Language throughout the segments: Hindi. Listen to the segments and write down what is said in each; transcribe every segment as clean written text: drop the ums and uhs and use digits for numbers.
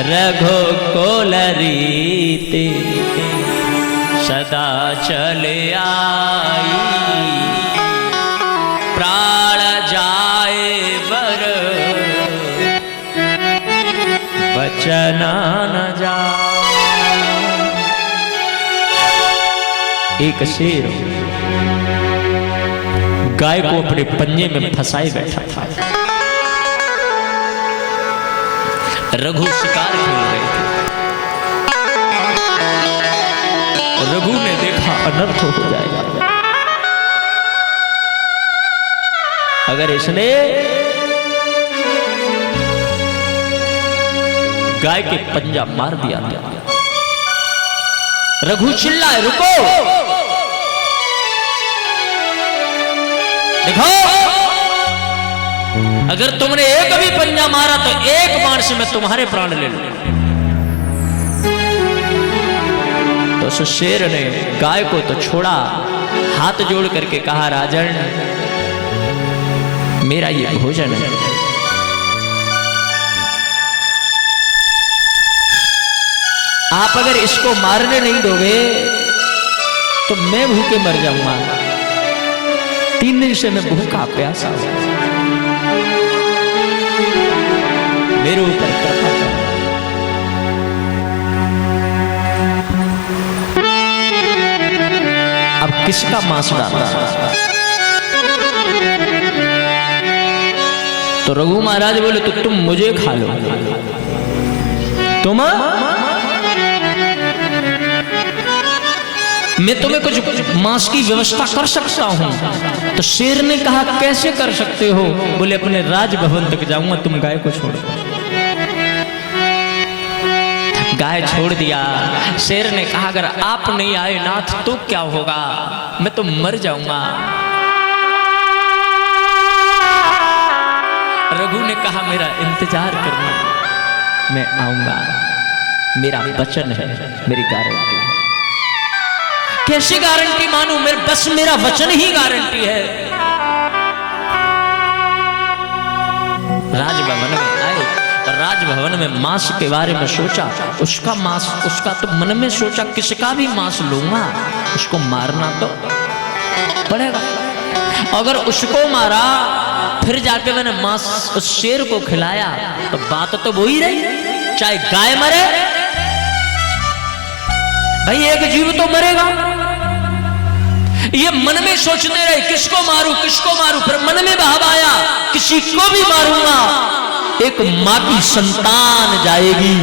रघुकुल रीति सदा चले आई, प्राण जाए बर बचन न जाए। एक शेर गाय को अपने पंजे में फंसाए बैठा था। रघु शिकार खेल रहे थे। रघु ने देखा अनर्थ हो जाएगा अगर इसने गाय के पंजा मार दिया। रघु चिल्लाए, रुको, देखो, अगर तुमने एक भी पंजा मारा तो एक बाण से मैं तुम्हारे प्राण ले लूं। तो उस शेर ने गाय को तो छोड़ा, हाथ जोड़ करके कहा, राजन मेरा ये भोजन है, आप अगर इसको मारने नहीं दोगे तो मैं भूखे मर जाऊंगा। 3 दिन से मैं भूखा प्यासा हूं, मेरे ऊपर कृपा करो। अब किसका मांस डाला? तो रघु महाराज बोले, तो तुम मुझे खा लो। तुम, मैं तुम्हें कुछ मांस की व्यवस्था कर सकता हूं। तो शेर ने कहा, कैसे कर सकते हो? बोले, अपने राजभवन तक जाऊंगा, तुम गाय को छोड़ो। गाय छोड़ दिया। शेर ने कहा, अगर आप नहीं आए नाथ तो क्या होगा, मैं तो मर जाऊंगा। रघु ने कहा, मेरा इंतजार करना, मैं आऊंगा, मेरा वचन है, मेरी गारंटी है। कैसी गारंटी मानूं? बस मेरा वचन ही गारंटी है। राजभवन में आए और राजभवन में मांस के बारे में सोचा। उसका मांस, उसका तो मन में सोचा, किसका भी मांस लूंगा, उसको मारना तो पड़ेगा। अगर उसको मारा फिर जाके मैंने मांस उस शेर को खिलाया तो बात तो वो ही रही, चाहे गाय मरे, भाई एक जीव तो मरेगा। ये मन में सोचते रहे, किसको मारूं, किसको मारूं। फिर मन में भाव आया, किसी को भी मारूंगा, एक मां की संतान जाएगी,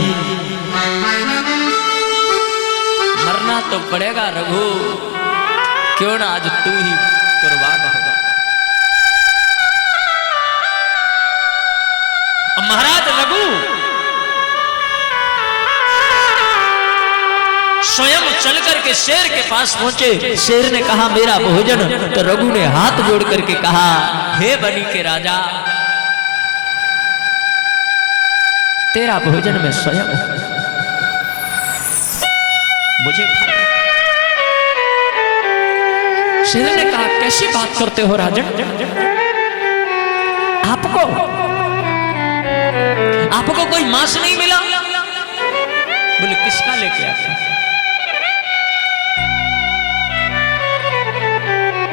मरना तो पड़ेगा। रघु, क्यों ना आज तू ही कुर्बान होगा। महाराज रघु स्वयं चल करके शेर के पास पहुंचे। शेर ने कहा, मेरा भोजन। तो रघु ने हाथ जोड़ करके कहा, हे बनी के राजा, तेरा भोजन मैं स्वयं मुझे। शेर ने कहा, कैसी बात करते हो राजन, आपको कोई मांस नहीं मिला? बोले, किसका लेके आया?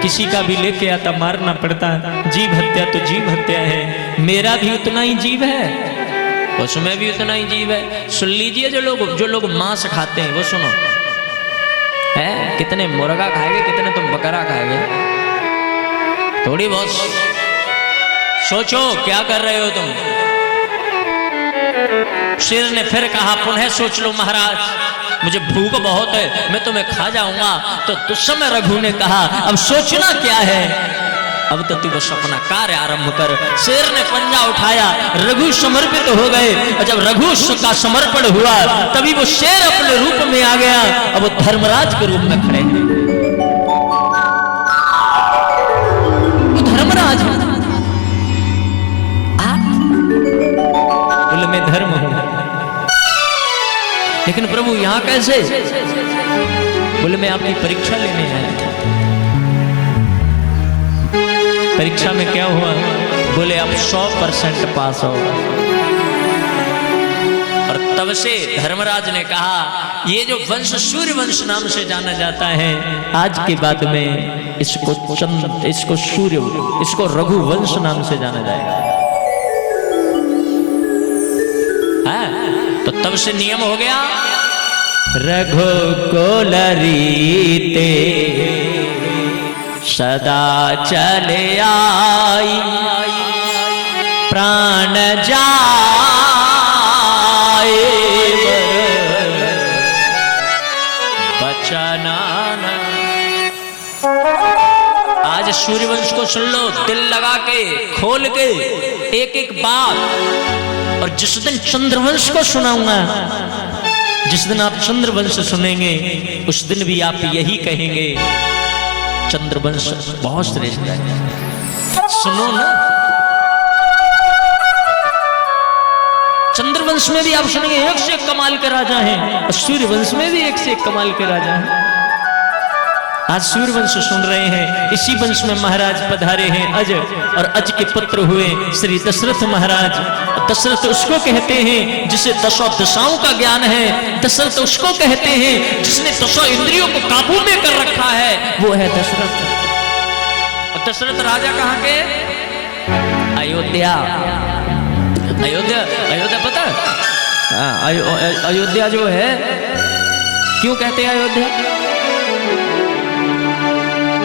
किसी का भी लेके आता मारना पड़ता। जीव हत्या तो जीव हत्या है, मेरा भी उतना ही जीव है, उसमें भी उतना ही जीव है। सुन लीजिए, जो लोग मांस खाते हैं वो सुनो, है कितने मुर्गा खाएंगे, कितने तुम बकरा खाएंगे, थोड़ी बहुत सोचो क्या कर रहे हो तुम। शेर ने फिर कहा, पुनः सोच लो महाराज, मुझे भूख बहुत है, मैं तुम्हें खा जाऊंगा। तो उस समय रघु ने कहा, अब सोचना क्या है, अब तो तू बस अपना कार्य आरंभ कर। शेर ने पंजा उठाया, रघु समर्पित हो गए। और जब रघु का समर्पण हुआ तभी वो शेर अपने रूप में आ गया। अब वो धर्मराज के रूप में खड़े हैं। वो धर्मराज, आप बोले, मैं धर्म हूं, लेकिन प्रभु यहां कैसे? बोले, मैं आपकी परीक्षा लेने आया था। परीक्षा में क्या हुआ? बोले, आप 100% पास हो। तब से धर्मराज ने कहा ये जो वंश सूर्य वंश नाम से जाना जाता है, आज के बाद में इसको सूर्य, इसको रघु वंश नाम से जाना जाएगा। तो तब से नियम हो गया, रघुकुल रीते सदा चले आई, प्राण जाए बचना। आज सूर्यवंश को सुन लो, दिल लगा के, खोल के, एक एक बात। और जिस दिन चंद्रवंश को सुनाऊंगा, जिस दिन आप चंद्रवंश सुनेंगे, उस दिन भी आप यही कहेंगे, चंद्रवंश बहुत श्रेष्ठ है। सुनो ना, चंद्रवंश में भी आप सुनेंगे एक से एक कमाल के राजा हैं, और सूर्यवंश में भी एक से एक कमाल के राजा हैं। आज सूर्यवंश सुन रहे हैं, इसी वंश में महाराज पधारे हैं अज, और अज के पुत्र हुए श्री दशरथ महाराज। दशरथ उसको कहते हैं जिसे दसों दिशाओं का ज्ञान है, दशरथ उसको कहते हैं जिसने दसों इंद्रियों को काबू में कर रखा है, वो है दशरथ। और दशरथ राजा कहाँ के? अयोध्या। अयोध्या, अयोध्या पता है? अयोध्या जो है, क्यों कहते हैं अयोध्या?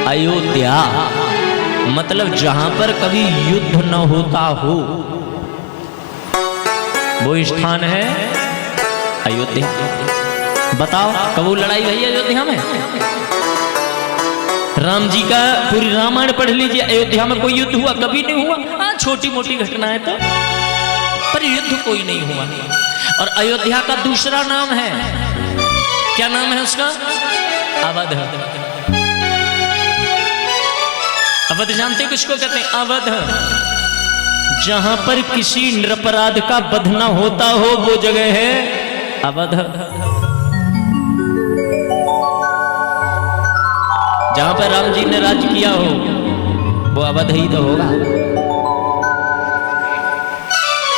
अयोध्या मतलब जहां पर कभी युद्ध न होता हो, वो स्थान है अयोध्या। बताओ कब लड़ाई हुई अयोध्या में? राम जी का पूरी रामायण पढ़ लीजिए, अयोध्या में कोई युद्ध हुआ? कभी नहीं हुआ। हाँ, छोटी मोटी घटनाएं तो, पर युद्ध कोई नहीं हुआ। और अयोध्या का दूसरा नाम है, क्या नाम है उसका? अवध। अवध जानते हो किसको कहते हैं? अवध। जहां पर किसी निरपराध का वध न होता हो, वो जगह है अवध। जहां पर राम जी ने राज किया हो, वो अवध ही तो होगा।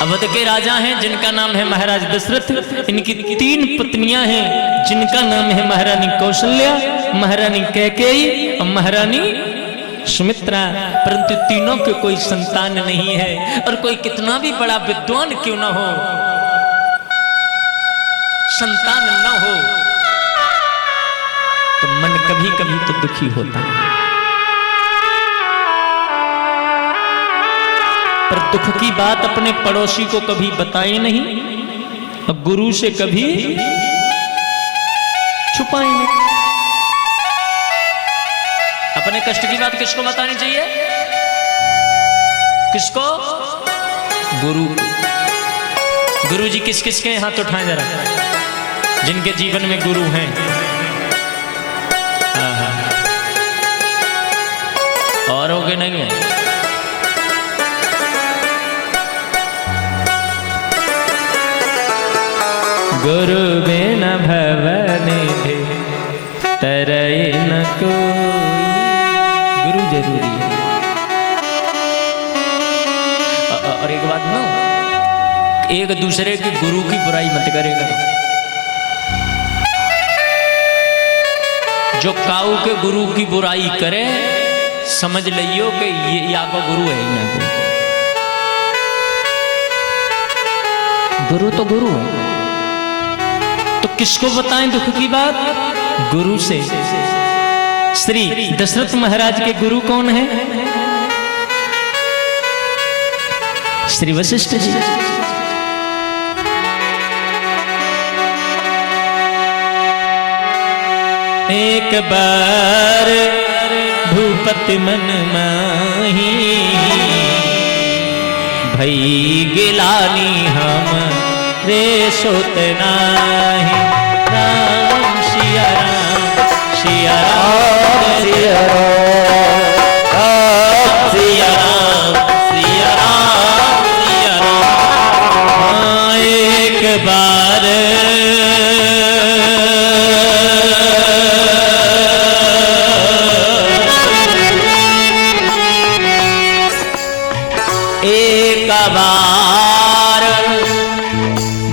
अवध के राजा हैं जिनका नाम है महाराज दशरथ। इनकी 3 पत्नियां हैं जिनका नाम है महारानी कौशल्या, महारानी कैकेयी और महारानी सुमित्रा। परंतु तीनों के कोई संतान नहीं है। और कोई कितना भी बड़ा विद्वान क्यों ना हो, संतान ना हो तो मन कभी कभी तो दुखी होता है। पर दुख की बात अपने पड़ोसी को कभी बताए नहीं, और गुरु से कभी छुपाए नहीं। अपने कष्ट की बात किसको बतानी चाहिए? किसको? गुरु। गुरु जी किस किस के हाथ उठाएं जरा, जिनके जीवन में गुरु हैं। और हो गए नहीं है? गुरु बिन भवन दे तरय न कोई। गुरु जरूरी है। और एक बात ना, एक दूसरे की गुरु की बुराई मत करेगा। जो काऊ के गुरु की बुराई करे, समझ लियो कि ये या को गुरु है ही ना। गुरु तो गुरु है। तो किसको बताएं दुख की बात? गुरु से। श्री दशरथ महाराज के गुरु कौन है? श्री वशिष्ठ जी। एक बार भूपति मन माही, भई गिलानी हम रे सोत नाही। राम सिया राम, सिया राम, सिया राम, सिया राम, सिया राम, सिया राम। एक बार एक बार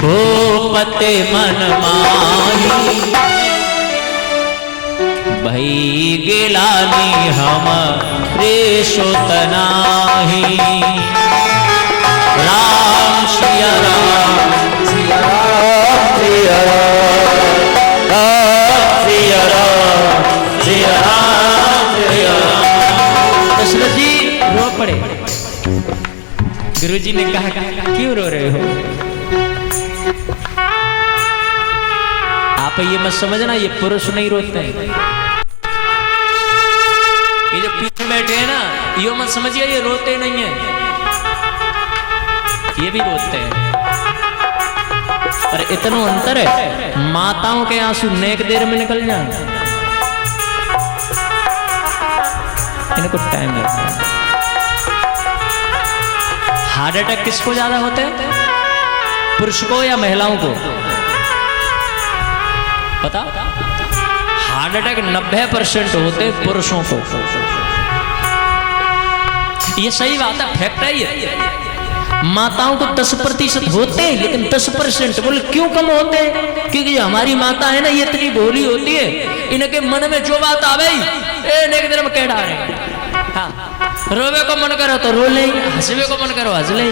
भूप पते मन माही, भई गिलानी हम रे सोतनाही। राम सिया राम सिया राम सिया राम राम सिया राम सिया राम सिया राम। दशरथ जी रो पड़े। गुरुजी ने कहा क्यों रो रहे हो? आप ये मत समझना ये पुरुष नहीं रोते हैं, ये जो पीछे बैठे हैं ना, ये मत समझिए ये रोते नहीं है, ये भी रोते हैं। पर इतना अंतर है, माताओं के आंसू नेक देर में निकल जाए, इनको टाइम लगता है। हार्ट अटैक किसको ज्यादा होते हैं, पुरुष को या महिलाओं को? पता? हार्ट अटैक 90% होते पुरुषों को। ये सही बात है, फैक्ट है ये। माताओं को 10% होते हैं, लेकिन 10% बोले क्यों कम होते हैं? क्योंकि हमारी माता है ना, ये इतनी भोली होती है, इनके मन में जो बात आवे एक दिन में कह डाले। हाँ, रोवे को मन करो तो रो ले, हंसवे को मन करो हंस ले।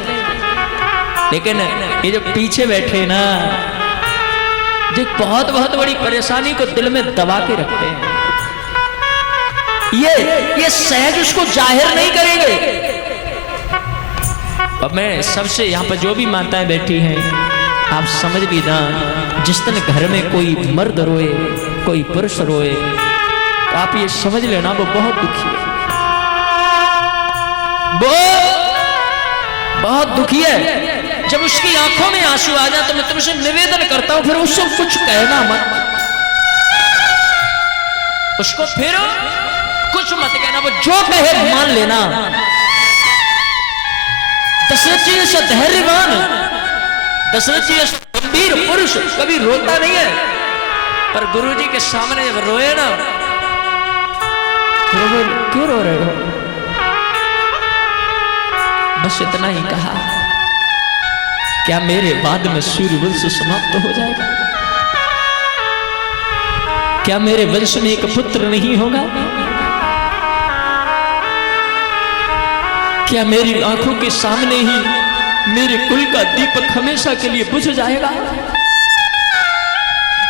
लेकिन ये जो पीछे बैठे ना, जो बहुत बहुत बड़ी परेशानी को दिल में दबा के रखते हैं, ये सहज उसको जाहिर नहीं करेंगे। अब मैं सबसे यहाँ पर जो भी माताएं बैठी हैं, आप समझ भी ना, जिस दिन घर में कोई मर्द रोए, कोई पुरुष रोए, तो आप ये समझ लेना वो बहुत दुखी है, वो बहुत दुखी है। जब उसकी आंखों में आंसू आ जाए तो मैं तुमसे निवेदन करता हूं, फिर उससे कुछ कहना मत, उसको फिर कुछ मत कहना, वो जो कहे मान लेना। दशरथ जी ऐसा धैर्यवान, दशरथ जी ऐसा गंभीर पुरुष कभी रोता नहीं है, पर गुरुजी के सामने जब रोए ना, क्यों रो रहे हो? बस इतना ही कहा, क्या मेरे बाद में सूर्यवंश समाप्त हो जाएगा? क्या मेरे वंश में एक पुत्र नहीं होगा? क्या मेरी आंखों के सामने ही मेरे कुल का दीपक हमेशा के लिए बुझ जाएगा?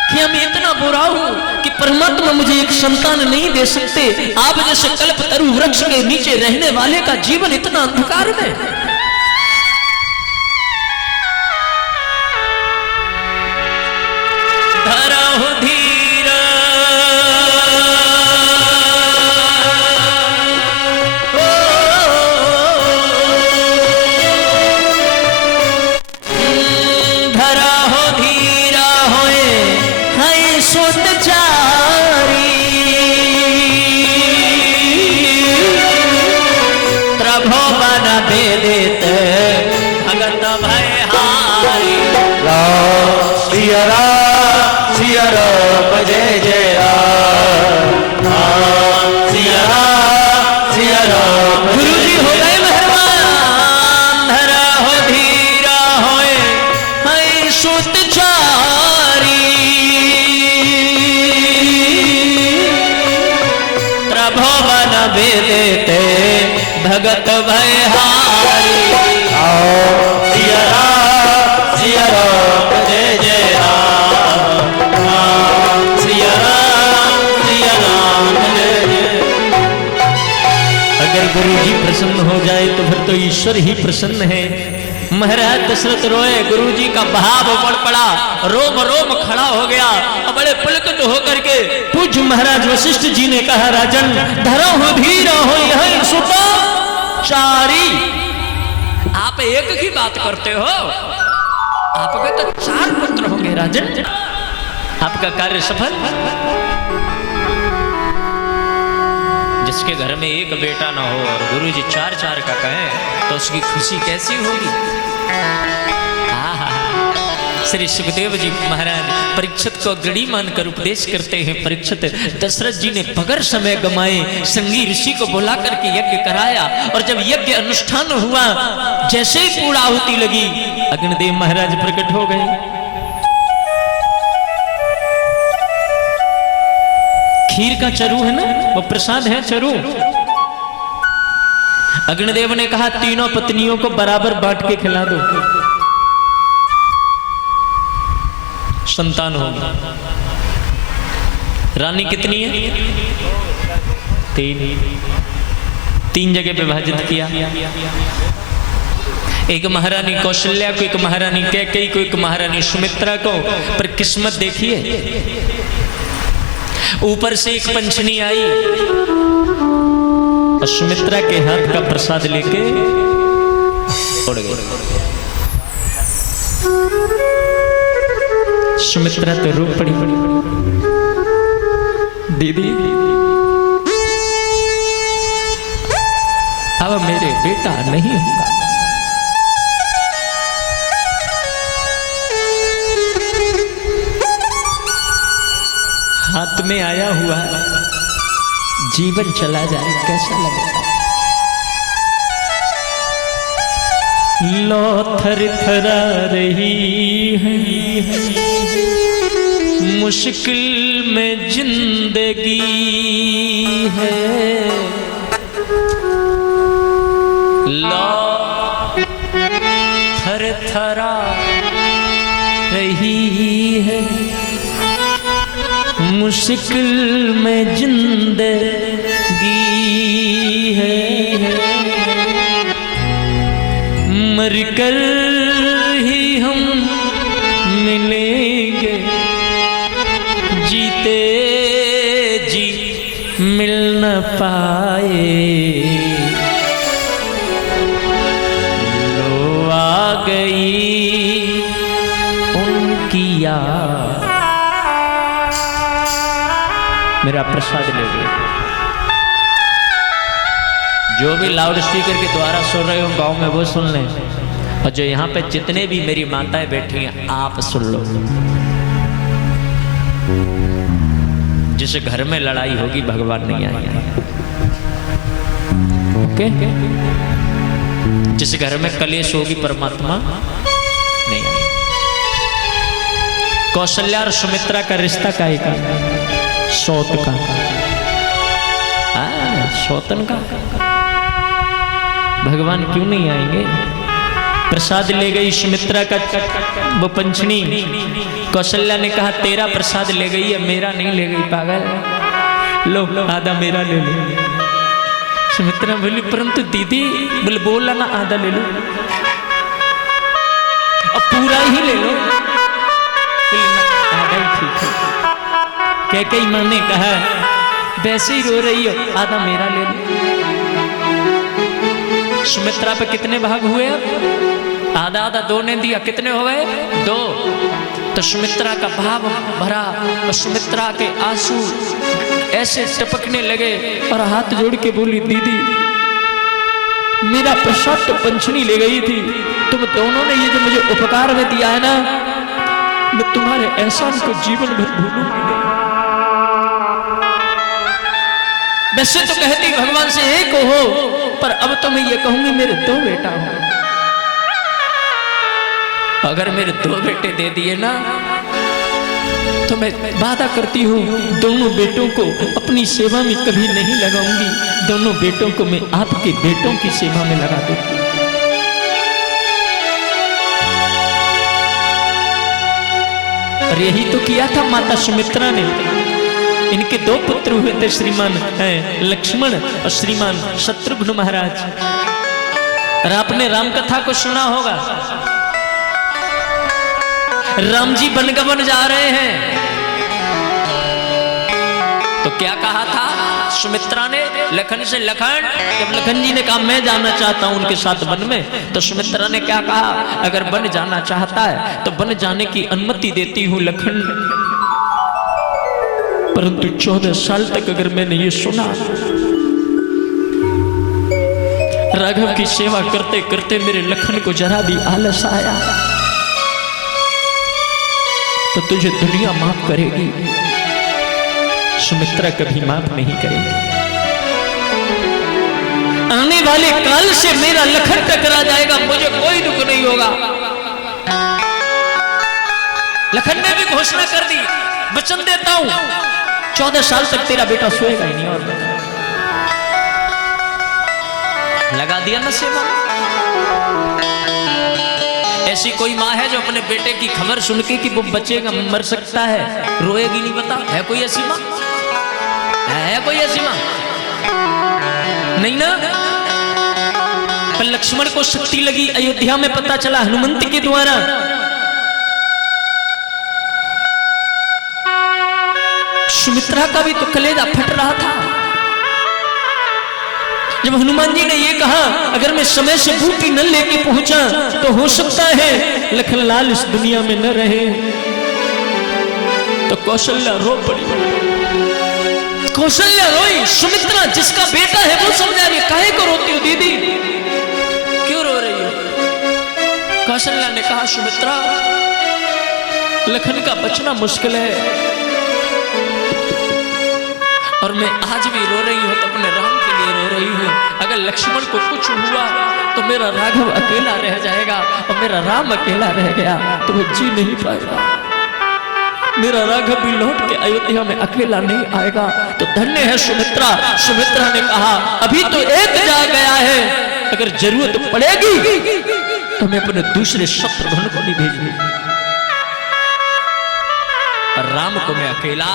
क्या मैं इतना बुरा हूं कि परमात्मा मुझे एक संतान नहीं दे सकते? आप जैसे कल्पतरु वृक्ष के नीचे रहने वाले का जीवन इतना अंधकार में। धरहु धीर धरहु धीरा होए है सुत चारी, त्रिभुवन भेदित भगत भय हारी। सिया राम सिया राम जय जय राम, सिया राम सिया राम। गुरु जी हो गए मेहरबान, धरा हो धीरा होए है सुत चारी, त्रिभुवन भेदित भगत भय हारी। सिया राम सिया राम जय जय राम, सिया राम जय जय। अगर गुरु जी प्रसन्न हो जाए तो फिर तो ईश्वर ही प्रसन्न है। महाराज दशरथ रोए, गुरु जी का भाव बढ़ पड़ा, रोम रोम खड़ा हो गया। बड़े पुलकित होकर के पूज्य महाराज वशिष्ठ जी ने कहा, राजन धरहु धीर होय है सुत चारी। आप एक ही बात करते हो, आपके तो 4 पुत्र होंगे राजन, आपका कार्य सफल। जिसके घर में एक बेटा ना हो और गुरुजी 4-4 का कहें तो उसकी खुशी कैसी होगी? श्री सुखदेव जी महाराज परीक्षित को गड़ी मानकर उपदेश करते हैं। परीक्षित, दशरथ जी ने बगैर समय गमाए संगी ऋषि को बुला करके यज्ञ कराया, और जब यज्ञ अनुष्ठान हुआ, जैसे ही पूर्णाहुति लगी, अग्निदेव महाराज प्रकट हो गए। खीर का चरू है ना, वो प्रसाद है चरू। अग्निदेव ने कहा तीनों पत्नियों को बराबर बांट के खिला दो, संतान होगी। रानी कितनी है? तीन जगह विभाजित किया। एक महारानी कौशल्या को, एक महारानी कैकेयी को, एक महारानी सुमित्रा को। पर किस्मत देखिए, ऊपर से एक पंचनी आई और सुमित्रा के हाथ का प्रसाद लेके उड़ गई। सुमित्रा तो रो पड़ी, दीदी अब मेरे बेटा नहीं होगा। हाथ में आया हुआ जीवन चला जाए कैसा लगता? लो थर थरा रही है, मुश्किल में जिंदगी है। लो थर थरा रही है, मुश्किल में जिंदगी है। मर कर ही हम मिलेंगे, जीते जी मिल न पाए। लो आ गई उनकी याद, मेरा प्रसाद ले गए। जो भी लाउड स्पीकर के द्वारा सुन रहे हो गांव में वो सुन लें, और जो यहाँ पे जितने भी मेरी माताएं बैठी हैं आप सुन लो। जिस घर में लड़ाई होगी भगवान नहीं आएंगे, ओके? जिस घर में कलेश होगी परमात्मा नहीं आएंगे। कौशल्या और सुमित्रा का रिश्ता काहे का? सौत का, सौतन का। भगवान क्यों नहीं आएंगे? प्रसाद ले गई सुमित्रा का वो पंचनी। कौशल्या ने कहा तेरा प्रसाद ले गई है, मेरा नहीं ले गई पागल, लो आधा मेरा ले लो। सुमित्रा बोली परंतु दीदी, बोले बोला ना आधा ले लो, अब पूरा ही ले लो। आधा ही ठीक है। कैकेयी मां ने कहा वैसे ही रो रही हो, आधा मेरा ले लो। सुमित्रा पे कितने भाग हुए? अब आधा आधा दो ने दिया, कितने हो गए? दो। तो सुमित्रा का भाव भरा और सुमित्रा के आंसू ऐसे टपकने लगे और हाथ जोड़ के बोली दीदी मेरा प्रसाद तो पंचनी ले गई थी, तुम दोनों ने ये जो मुझे उपकार में दिया है ना, मैं तुम्हारे एहसान को जीवन भर भूलूंगी। वैसे तो कहती भगवान से एक हो, पर अब तो मैं ये कहूंगी मेरे दो बेटा हो। अगर मेरे दो बेटे दे दिए ना, तो मैं वादा करती हूँ दोनों बेटों को अपनी सेवा में कभी नहीं लगाऊंगी। दोनों बेटों को मैं आपके बेटों की सेवा में लगा दूंगी। और यही तो किया था माता सुमित्रा ने। इनके दो पुत्र हुए थे, श्रीमान लक्ष्मण और श्रीमान शत्रुघ्न महाराज। और आपने राम कथा को सुना होगा। राम जी बनगवन जा रहे हैं, तो क्या कहा था सुमित्रा ने लखन से? लखन, जब लखन जी ने कहा मैं जाना चाहता हूं उनके साथ वन में, तो सुमित्रा ने क्या कहा? अगर वन जाना चाहता है तो वन जाने की अनुमति देती हूं लखन, परंतु 14 साल तक अगर मैंने ये सुना राघव की सेवा करते करते मेरे लखन को जरा भी आलस आया, तो तुझे दुनिया माफ करेगी, सुमित्रा कभी माफ नहीं करेगी। आने वाले काल से मेरा लखन टकरा जाएगा, मुझे कोई दुख नहीं होगा। लखन ने भी घोषणा कर दी, वचन देता हूं 14 साल तक तेरा बेटा सोएगा ही नहीं। और लगा दिया ना सेवा। ऐसी कोई माँ है जो अपने बेटे की खबर सुन के कि वो बचेगा मर सकता है रोएगी नहीं? बता, है कोई ऐसी माँ? है कोई ऐसी माँ? नहीं ना। पर लक्ष्मण को शक्ति लगी, अयोध्या में पता चला हनुमंत के द्वारा। सुमित्रा का भी तो कलेजा फट रहा था जब हनुमान जी ने ये कहा अगर मैं समय से बूटी न लेके पहुंचा तो हो सकता है लखनलाल इस दुनिया में न रहे। तो कौशल्या रो पड़ी। कौशल्या रोई। सुमित्रा जिसका बेटा है वो समझा रही, काहे को रोती हो दीदी, क्यों रो रही हो? कौशल्या ने कहा सुमित्रा लखन का बचना मुश्किल है और मैं आज भी रो रही हूं तो अपने राम के लिए रो रही हूं। अगर लक्ष्मण को कुछ हुआ तो मेरा राघव अकेला रह जाएगा और मेरा राम अकेला रह गया तो वो जी नहीं पाएगा। मेरा राघव भी लौट के अयोध्या में अकेला नहीं आएगा। तो धन्य है सुमित्रा। सुमित्रा ने कहा अभी तो एक जा गया है, अगर जरूरत पड़ेगी तो मैं अपने दूसरे शत्रुघ्न को नहीं भेजूंगी, पर राम को मैं अकेला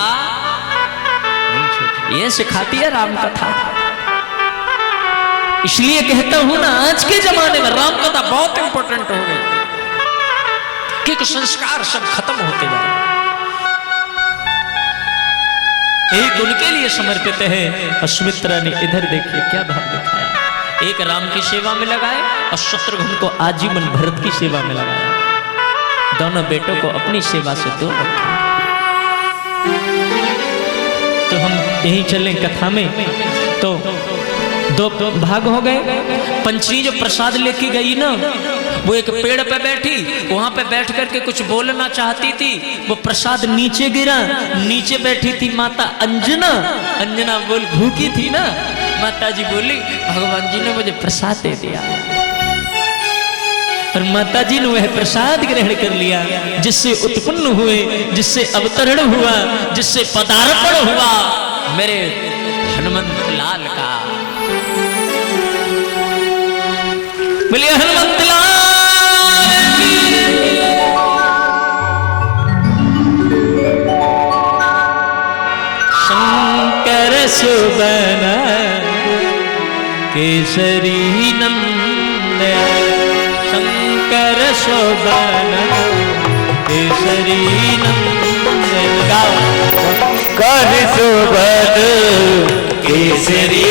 नहीं छोड़। ये सिखाती है राम कथा। इसलिए कहता हूं ना आज के जमाने में राम कथा बहुत इंपॉर्टेंट हो गई, क्योंकि संस्कार सब खत्म होते जा रहे हैं। एक उनके लिए समर्पित है। और सुमित्रा ने इधर देखिए क्या भाव दिखाया, एक राम की सेवा में लगाए और शत्रुघ्न को आजीवन भरत की सेवा में लगाया। दोनों बेटों को अपनी सेवा से दूर रखा। तो हम यहीं चलें कथा में। तो दो भाग हो गए। पंचमी जो प्रसाद लेके गई ना वो एक पेड़ पे बैठी, वहां पे बैठ करके कुछ बोलना चाहती थी, वो प्रसाद नीचे गिरा। नीचे बैठी थी माता अंजना। अंजना बोल भूखी थी ना, माता जी बोली भगवान जी ने मुझे प्रसाद दे दिया और माता जी ने वह प्रसाद ग्रहण कर लिया जिससे उत्पन्न हुए, जिससे अवतरण हुआ, जिससे पदार्पण हुआ मेरे हनुमंत लाल का। बोलिए हनुमंत लाल की। शंकर सुबन केसरी नंदन, शंकर शोभन केसरी नंदन। कर शोभन केसरी